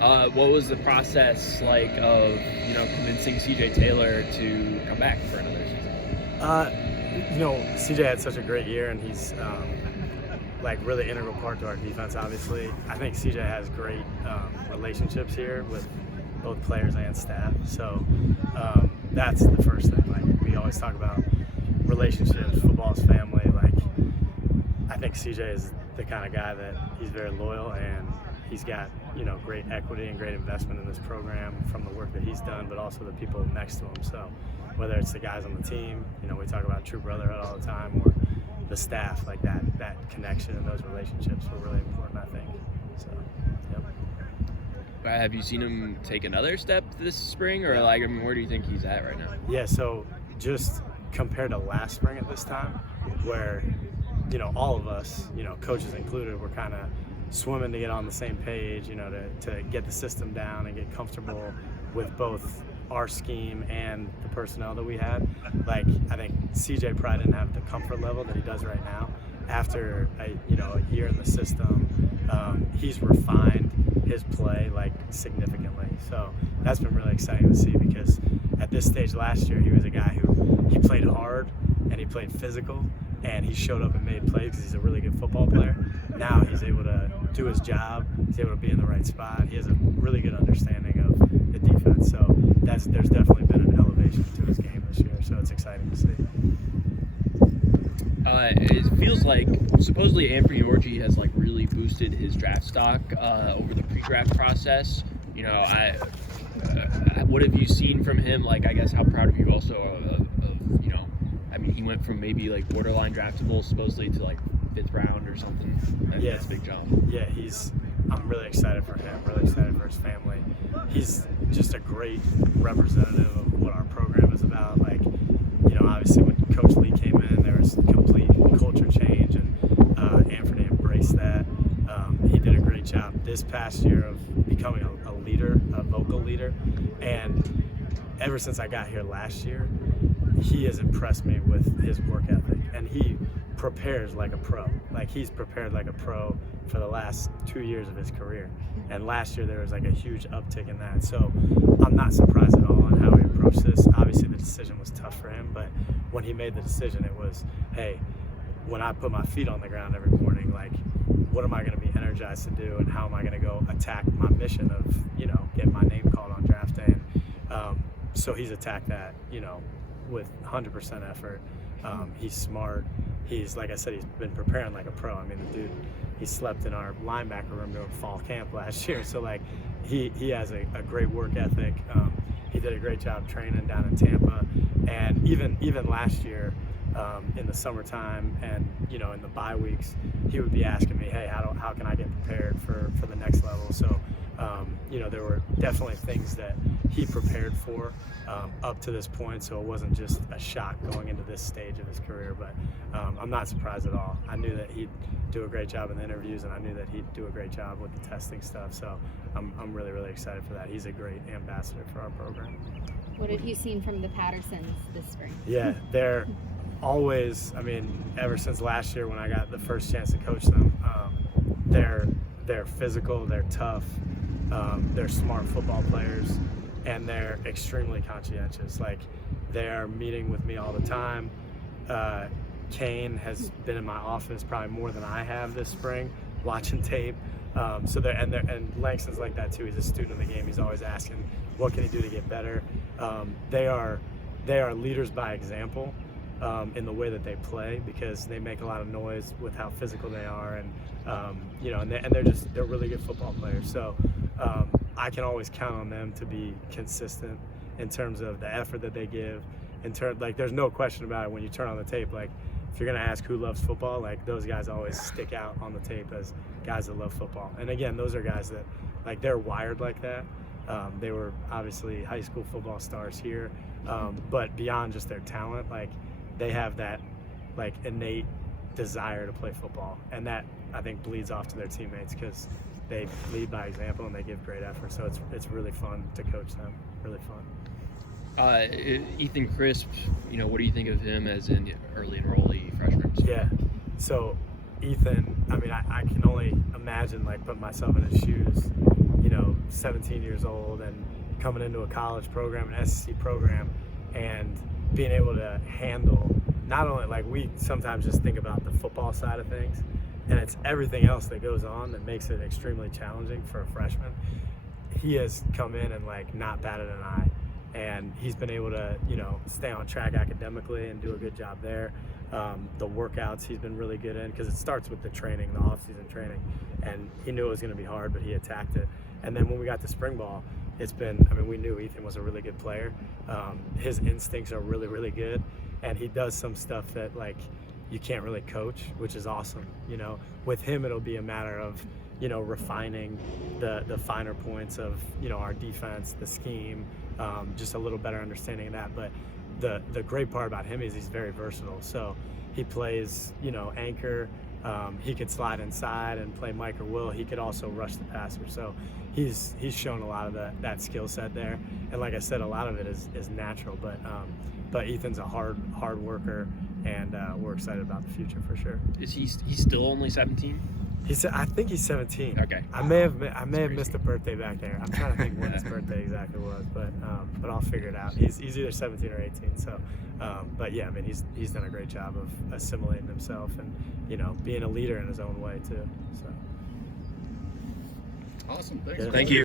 What was the process like of, convincing CJ Taylor to come back for another season? CJ had such a great year, and he's really integral part to our defense, obviously. I think CJ has great relationships here with both players and staff. So that's the first thing. Like, we always talk about relationships, football's family. Like, I think CJ is the kind of guy that he's very loyal, and he's got, great equity and great investment in this program from the work that he's done, but also the people next to him. So whether it's the guys on the team, we talk about true brotherhood all the time, or the staff, like that connection and those relationships were really important, I think. So, yep. Have you seen him take another step this spring, or where do you think he's at right now? Yeah, so just compared to last spring at this time, where, all of us, coaches included, were kind of swimming to get on the same page, to get the system down and get comfortable with both our scheme and the personnel that we had. Like, I think CJ probably didn't have the comfort level that he does right now. After a year in the system, he's refined his play significantly. So that's been really exciting to see, because at this stage last year, he was a guy who he played hard and he played physical, and he showed up and made plays because he's a really good football player. Now he's able to do his job. He's able to be in the right spot. He has a really good understanding of the defense. So there's definitely been an elevation to his game this year. So it's exciting to see. It feels like supposedly Anthony Orji has really boosted his draft stock over the pre-draft process. What have you seen from him? I guess how proud of you also of he went from maybe borderline draftable supposedly to 5th round or something. That's a big jump. Yeah, I'm really excited for him, really excited for his family. He's just a great representative of what our program is about. Obviously when Coach Lee came in, there was complete culture change, and Anthony embraced that. He did a great job this past year of becoming a leader, a vocal leader, and ever since I got here last year, he has impressed me with his work ethic, and he prepares like a pro. He's prepared like a pro for the last 2 years of his career, and last year there was a huge uptick in that. So I'm not surprised at all on how he approached this. Obviously the decision was tough for him, but when he made the decision, it was, hey, when I put my feet on the ground every morning, what am I going to be energized to do, and how am I going to go attack my mission of getting my name called on draft day? And so he's attacked that with 100% effort. He's smart. He's, like I said, he's been preparing like a pro. I mean, the dude, he slept in our linebacker room during fall camp last year. So he has a great work ethic. He did a great job training down in Tampa, and even last year in the summertime and in the bye weeks, he would be asking me, hey, how can I get prepared for the next level? So there were definitely things that he prepared for up to this point, so it wasn't just a shock going into this stage of his career. But I'm not surprised at all. I knew that he'd do a great job in the interviews, and I knew that he'd do a great job with the testing stuff. So I'm really, really excited for that. He's a great ambassador for our program. What have you seen from the Pattersons this spring? Yeah, they're always, ever since last year when I got the first chance to coach them, they're physical, they're tough, they're smart football players, and they're extremely conscientious. They are meeting with me all the time. Kane has been in my office probably more than I have this spring, watching tape. And Langston's like that too. He's a student of the game. He's always asking, what can he do to get better? They are leaders by example in the way that they play, because they make a lot of noise with how physical they are, and they're really good football players. So I can always count on them to be consistent in terms of the effort that they give. There's no question about it when you turn on the tape. If you're gonna ask who loves football, those guys always stick out on the tape as guys that love football. And again, those are guys that they're wired like that. They were obviously high school football stars here, but beyond just their talent, they have that innate desire to play football, and that I think bleeds off to their teammates, because they lead by example and they give great effort. So it's really fun to coach them. Really fun. Ethan Crisp, what do you think of him as an early enrollee freshman? Yeah, so Ethan, I mean, I can only imagine, like, put myself in his shoes, 17 years old and coming into a college program, an SEC program, and being able to handle not only, like, we sometimes just think about the football side of things, and it's everything else that goes on that makes it extremely challenging for a freshman. He has come in and, like, not batted an eye, and he's been able to, stay on track academically and do a good job there. The workouts he's been really good in, because it starts with the training, the off-season training, and he knew it was going to be hard, but he attacked it. And then when we got to spring ball, we knew Ethan was a really good player. His instincts are really, really good, and he does some stuff that, like, you can't really coach, which is awesome. With him, it'll be a matter of, refining the finer points of, our defense, the scheme, just a little better understanding of that. But the great part about him is he's very versatile. So he plays, anchor. He could slide inside and play Mike or Will. He could also rush the passer. So he's shown a lot of that skill set there. And like I said, a lot of it is natural. But Ethan's a hard worker, and we're excited about the future for sure. Is he's still only 17? I think he's 17. Okay. I may have missed a birthday back there. I'm trying to think when his birthday exactly was, but I'll figure it out. He's either 17 or 18. So, but yeah, I mean, he's done a great job of assimilating himself and being a leader in his own way too. So. Awesome. Thanks. Yeah. Thank you.